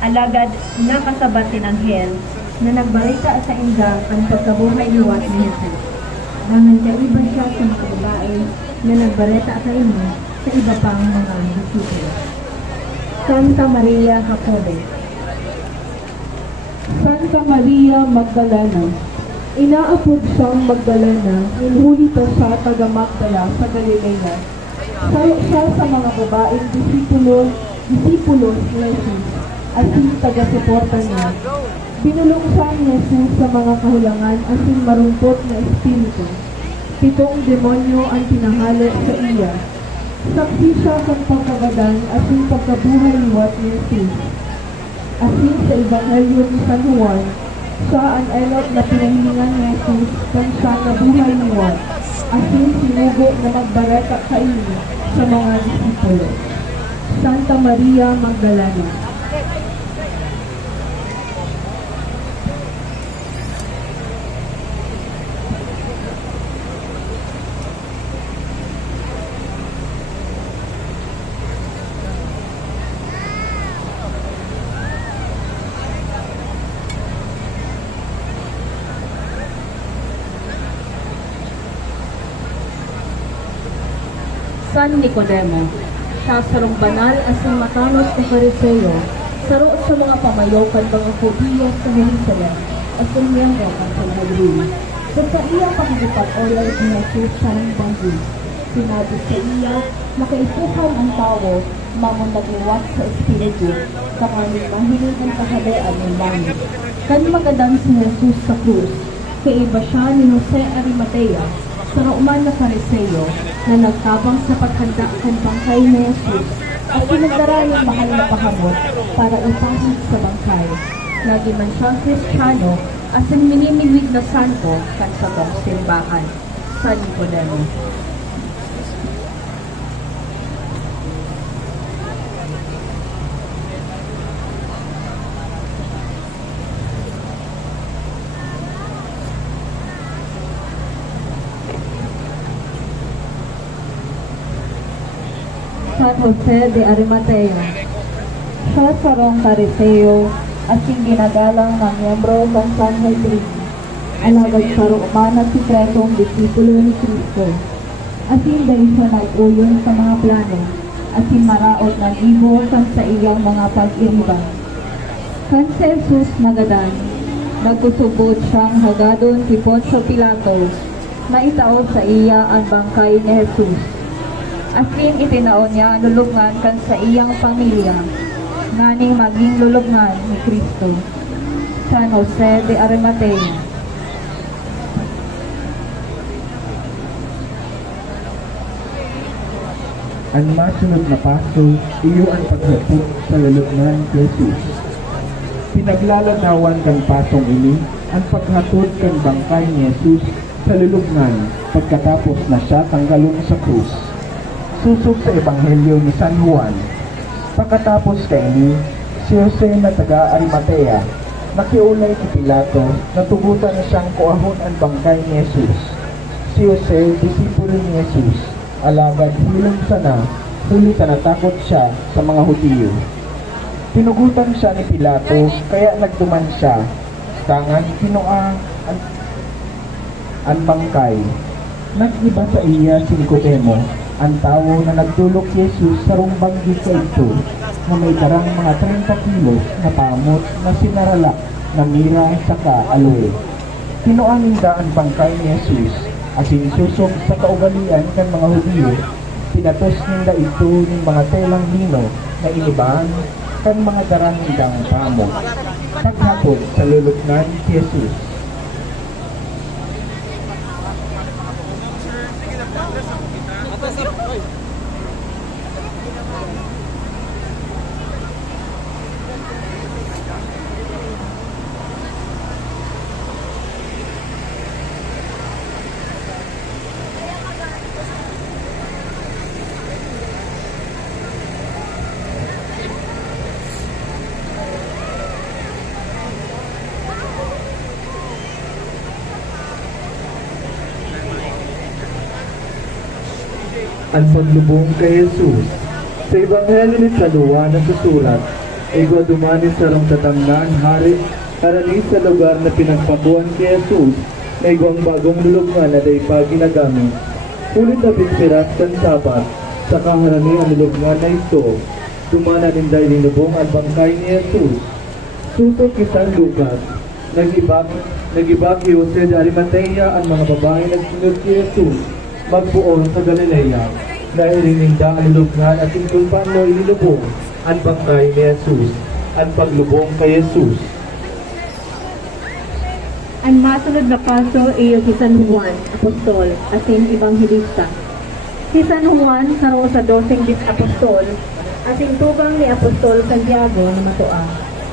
Alagad nakasabat din anghel na nagbalita sa inda ang pagkabuhay liwat ni Jesus. Nangan kaiba siya sa mga babae na nagbalita sa inyo sa iba pang mga disipulo. Santa Maria Jacobe. Santa Maria Magdalena. Inaapod siyang Magdalena, inhuli pa siya taga Magdala sa Galilea. Sayo siya sa mga babaeng disipulos ni Jesus at taga-suporta niya. Binulong siya ni Jesus sa mga kahulangan at marumpot na espiritu. 7 demonyo ang tinahalo sa iya. Saksi siya sa pagkagadan at pagkabuhay liwat ni Jesus. Asin sa Ebanghelyo ni San Juan, siya ang enot na pinahilingan ni Jesus kung siya na buhay liwat. Asin sinugo na magbareta sa iyo sa mga disipulo. Santa Maria Magdalena. San Nicodemo, siya sarong banal asang matanos na Fariseo, saro sa mga pamayokan mga Hudiyo sa Jerusalem, asang miyembro ng Sanhedrin. Sa iyang pakikipag-olay ni Jesus sa ng banggi, sinabi sa iya, makaipuhan ang tao, mamon nagliwat sa Espiritu, kamaning mahilig ang kahadaan ng langit. Kan magadang si Jesus sa krus, kaiba siya ni Jose Arimatea, sa rauman na Fariseo na nagtabang sa paghanda kan bangkay ni Jesus at pinagdarayang mahal na pahamot para ipahid sa bangkay. Lagi man siyang Kristiyano at ang minimiglig na santo kan sa tong simbahan. San Nicodemo. San Jose de Arimatea. Siya sarong Fariseo at ginagalang ng miyembro ng Sanhedrin. Alagad sa Roman at sikretong disipulo ni Cristo. Asin dahil siya nag-uyon sa mga plano at maraot ng ibo kan sa iyang mga pag-iriban. Kan si Jesus nagadan, nagkusubod siyang hagadon si Poncio Pilato na itaon sa iya ang bangkay ni Jesus. Asin itinaon niya lulubngan kan sa iyang pamilya, nganing maging lulubngan ni Cristo. San Jose de Arimatea. Ang masunod na paso, iyo ang paghapot sa lulubngan ni Jesus. Pinaglalanawan kang pasong ini, ang paghatod kan bangkay ni Jesus sa lulubngan pagkatapos na siya tanggalon sa krus. Susog sa Ebanghelyo ni San Juan. Pagkatapos kaini, si Jose na taga Arimatea, nakiulay ni Pilato na tugutan na siyang kuahon ang bangkay ni Jesus. Si Jose, disipulo ni Jesus, alagad hilong sana, huli na natakot siya sa mga Hudiyo. Tinugutan siya ni Pilato, kaya nagduman siya. Tangan kinuha ang bangkay. Nag-iba sa iya si Nicodemo, ang tao na nagtulok Jesus sa rumbang sa ito, na may darang mga 30 kilos na pamot na sinarala na mira saka aloe. Kinuha ninda ang bangkay ni Jesus, at sinsusog sa kaugalian kan mga Hudiyo, pinatos ninda ito ng mga telang lino na inibahan kan mga darang nindang pamot. Paghapon sa lulubngan si Jesus. Ang paglubong kay Jesus. Sa Ebanghelyo ni San Juan na susulat, igwa dumani sa rong tatangnan hari karani sa lugar na pinagpakuan kay Jesus na igwang bagong lulubngan na day pa ginagamit. Ulit na binpiras kan Sabat, sa kaharani ang lulubngan na ito, dumana ninda ilinubong ang bangkay ni Jesus. Susok isang Lucas, nag-ibak Jose de Arimatea ang mga babae nagsunod kay Jesus magbuon sa Galilea, dahil rininda ang lubngan at kung paano ililubong ang bangkay ni Jesus, ang paglubong kay Jesus. Ang masunod na paso ay si San Juan, apostol, asin ebanghelista. Si San Juan karo sa 12 apostol, asin tubang ni apostol Santiago na matua,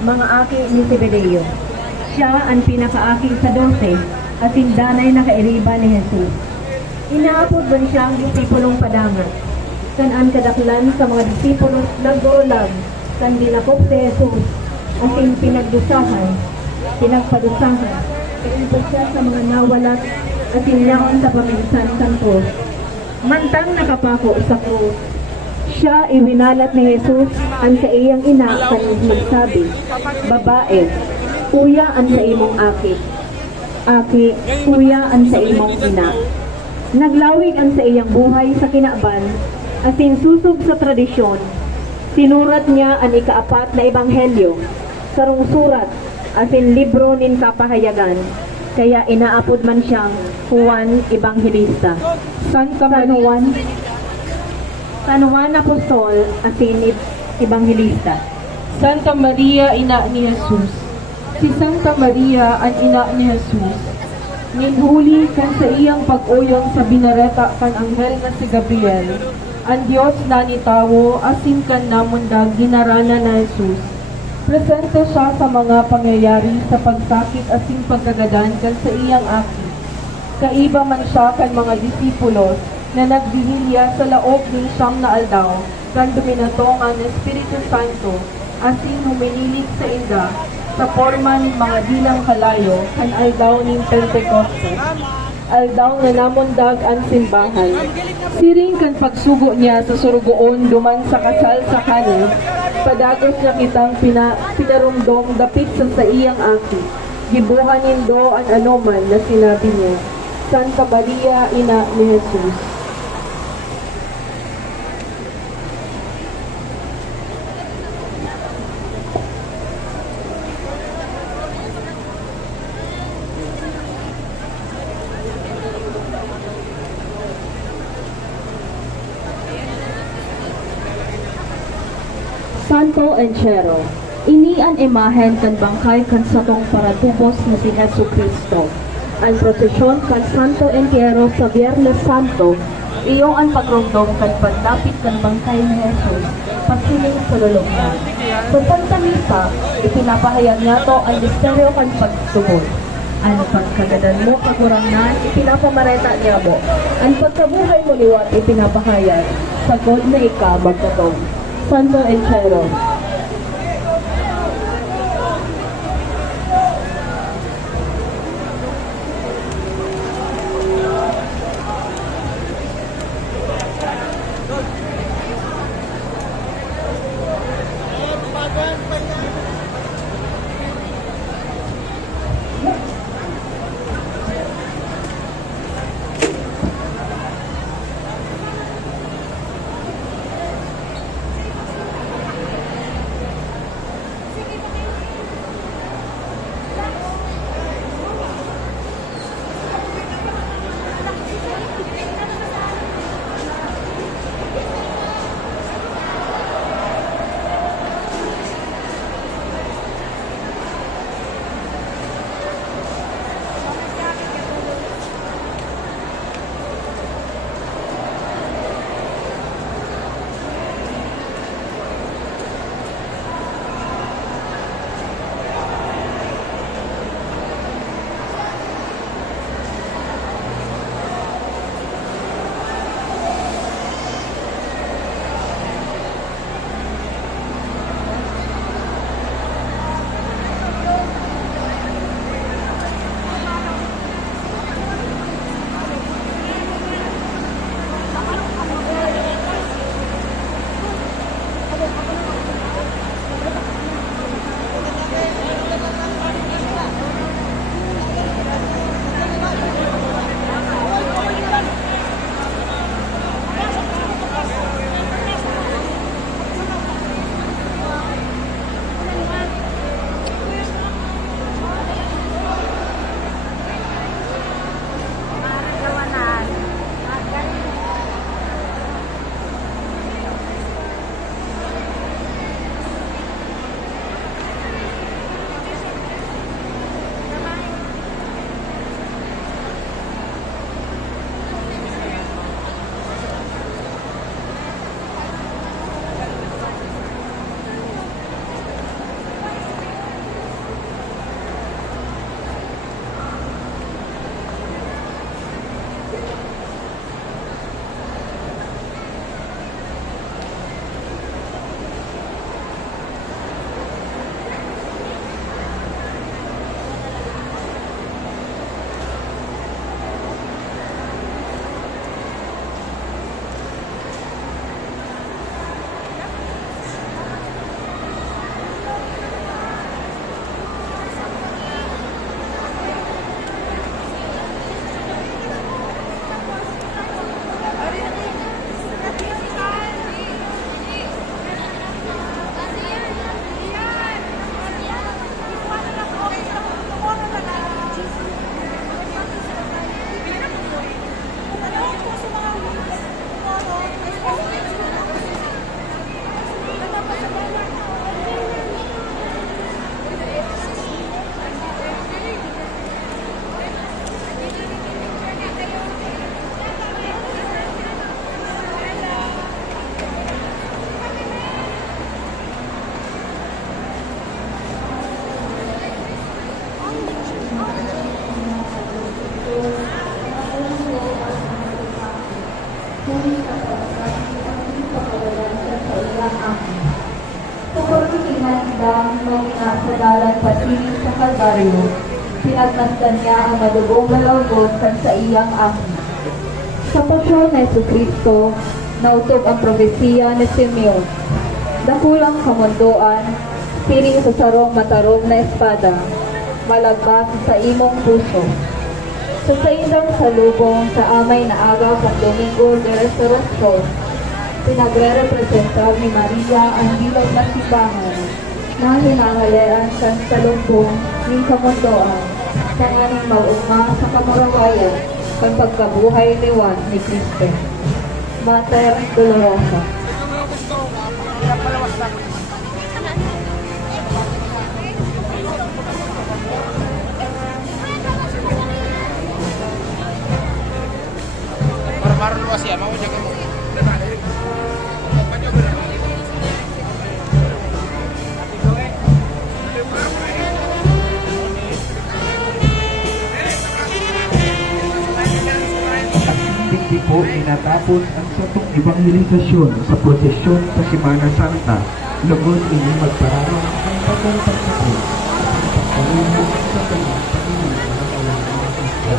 mga aki ni Zebedeo. Siya ang pinakaaki sa 12, asin danay na kairiba ni Jesus. Inaapod ba siyang disipulong padangan? Kanaan kadaklan sa mga disipulong naggulag, kan dinakop si Jesus, asin pinagdusahan, pinagpadusahan, kailipot siya sa mga nawalat, asin yaon sa paminsan sa krus. Mantang nakapako sa krus, siya iwinalat ni Jesus ang sa iyang ina kanang magsabi, babae, kuya ang sa imong aki. Aki, kuya ang sa imong ina. Naglawig ang sa iyang buhay sa kinaban, asin susog sa tradisyon. Sinurat niya ang ikaapat na ebanghelyo, sarong surat, asin libro nin kapahayagan, kaya inaapod man siyang Juan Evangelista. San Juan Apostol, asin Evangelista. Santa Maria, ina ni Jesus. Si Santa Maria ang ina ni Jesus. Ninhuli kan sa iyang pag-uyong sa binareta kan anghel na si Gabriel, ang Diyos na nitawo asin kan namundag ginarana na Jesus. Presente siya sa mga pangyayari sa pagsakit asin pagkagadan kan sa iyang aki. Kaiba man siya kan mga disipulos na nagdihilya sa laob ng siyam na aldaw kan duminatong ang Espiritu Santo asin huminilik sa inda sa forma ng mga dilang kalayo kan aldaw ng Pentecoste, aldaw na namundag ang simbahan. Siring kan pagsugo niya sa surugoon duman sa kasal sa kanin, padagos niya kitang pinarumdom dapit sa iyang aki. Gibuhan nindo ang anuman na sinabi niya, Santa Maria, ina ni Jesus. Santo Enchero, ini an imahen kan bangkay kan satong paratubos na si Jesu Cristo. Ang prosesyon kan Santo Enchero sa Biyernes Santo, iyong ang pagrumdom kan pagdapit kan bangkay ni Jesus, pasiling sa lulubngan. Sa Santa Misa, ipinapahayag niya to ang misteryo kan pagsugod. Ang pagkagadan mo, kakurangnan, ipinapamareta niya mo. Ang pagkabuhay mo liwat, ipinapahayag. Sagod na ika, magkatong. Santo Enchero. Sa dalan pasilid sa Kalbaryo, pinagmasdan niya ang madugong malawgot sa iyang aki. Sa pasyon na Jesucristo, nautob ang propesiya ni Simeon. Dakulang kamundoan, piring sa sarong matarong na espada, malagbas sa imong puso. Sa indang salubong sa amay na agaw sa Domingo de Resurrección, pinagre-representar ni Maria ang bilog na simbahan na hinahalayan sa salubong ng kamundoan sa aning mag-ugma sa kamurawayan ng pagkabuhay liwan ni Cristo. Mater Dolorosa. Baru luas ya, mau jaga mo. hindi po inatapos ang satong ebanghelisasyon sa prosesyon sa Semana Santa, lugod ini magpararong ang bagong pagkakot at ang pagkalunan sa kanyang Panginoon ng alam ng Kristo.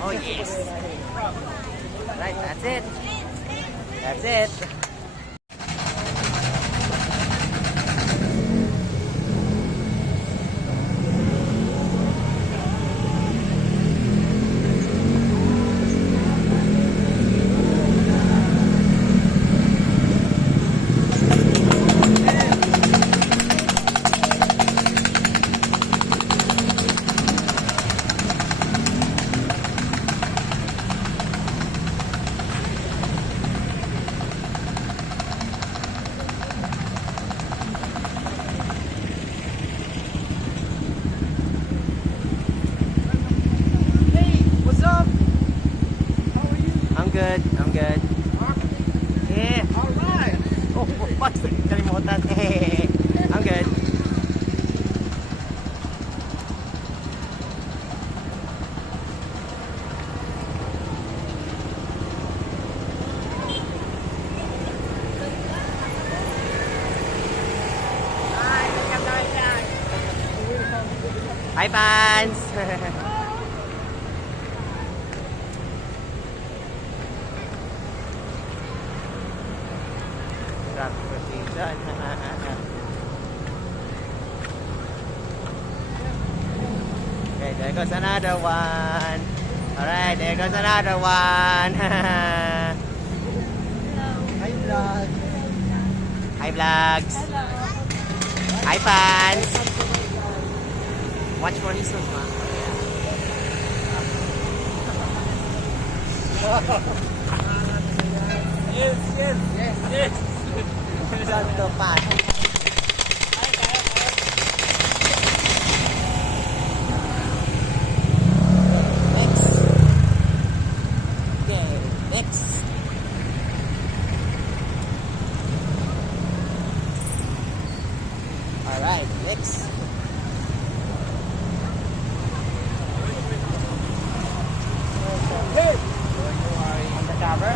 Oh, yes. Right, that's it. That's it. I'm good. Yeah. Alright. Oh, kalimutan. I'm good. Hi, fans. Traffic position. Okay, there goes another one. Alright, there goes another one. Hi, vlog. Hi, vlogs. Hello. Hi, fans. Watch for Jesus, ma. Yes. Santo Padre. Next. Okay, next. Alright, next. On the cover.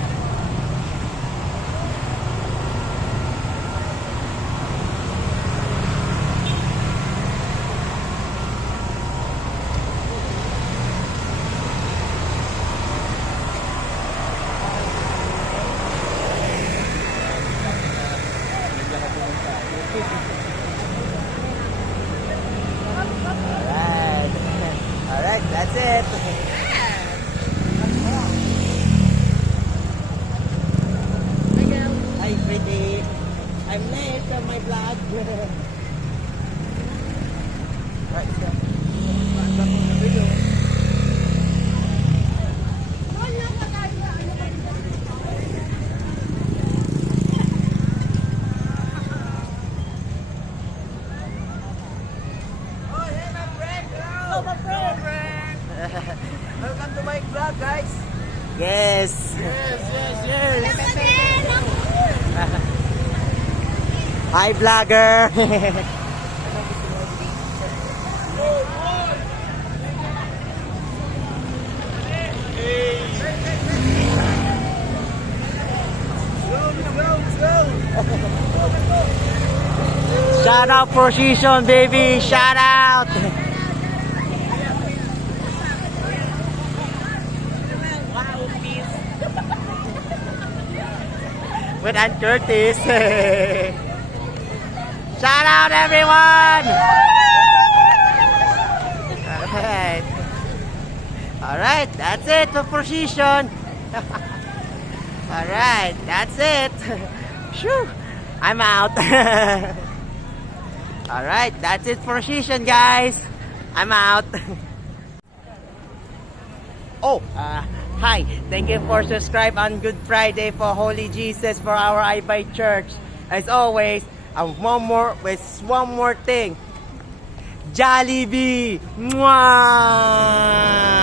Yes. Hi, vlogger. Shout out Precision, baby. Shout out. With Aunt Curtis. Shout out everyone. Alright, that's it for Precision. Alright, that's it. Shoo, I'm out. Alright, that's it for Precision, guys. I'm out. Oh, hi. Thank you for subscribe on Good Friday for Holy Jesus for our iBay Church. As always, one more thing. Jollibee! Mwah!